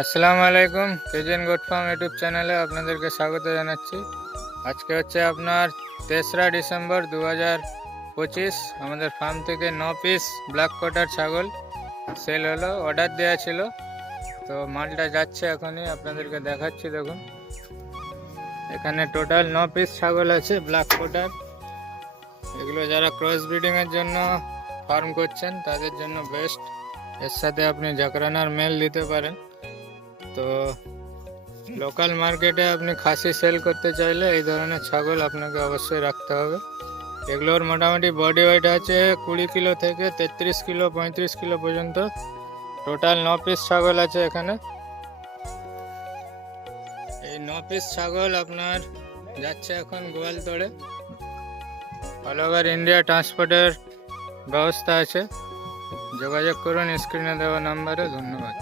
আসসালামু আলাইকুম, কেজেন goat farm YouTube চ্যানেলে আপনাদেরকে স্বাগত জানাচ্ছি। আজকে হচ্ছে আপনার তেসরা ডিসেম্বর দু পঁচিশ, আমাদের ফার্ম থেকে ন পিস ব্ল্যাক কোটার ছাগল সেল হলো, অর্ডার দেওয়া ছিল। তো মালটা যাচ্ছে এখনই, আপনাদেরকে দেখাচ্ছি, দেখুন। এখানে টোটাল ন পিস ছাগল আছে ব্ল্যাক কোটার। এগুলো যারা ক্রস ব্রিডিংয়ের জন্য ফার্ম করছেন, তাদের জন্য বেস্ট। এর সাথে আপনি জাকরানার মেল দিতে পারেন। তো লোকাল মার্কেটে আপনি খাসি সেল করতে চাইলে এই ধরনের ছাগল আপনাকে অবশ্যই রাখতে হবে। এগুলোর মোটামুটি বডি ওয়েট আছে কুড়ি কিলো থেকে তেত্রিশ কিলো, পঁয়ত্রিশ কিলো পর্যন্ত। টোটাল ন পিস ছাগল আছে এখানে। এই ন পিস ছাগল আপনার যাচ্ছে এখন গোয়ালতোড়ে। অল ওভার ইন্ডিয়া ট্রান্সপোর্টের ব্যবস্থা আছে। যোগাযোগ করুন স্ক্রিনে দেওয়া নাম্বারে ধন্যবাদ।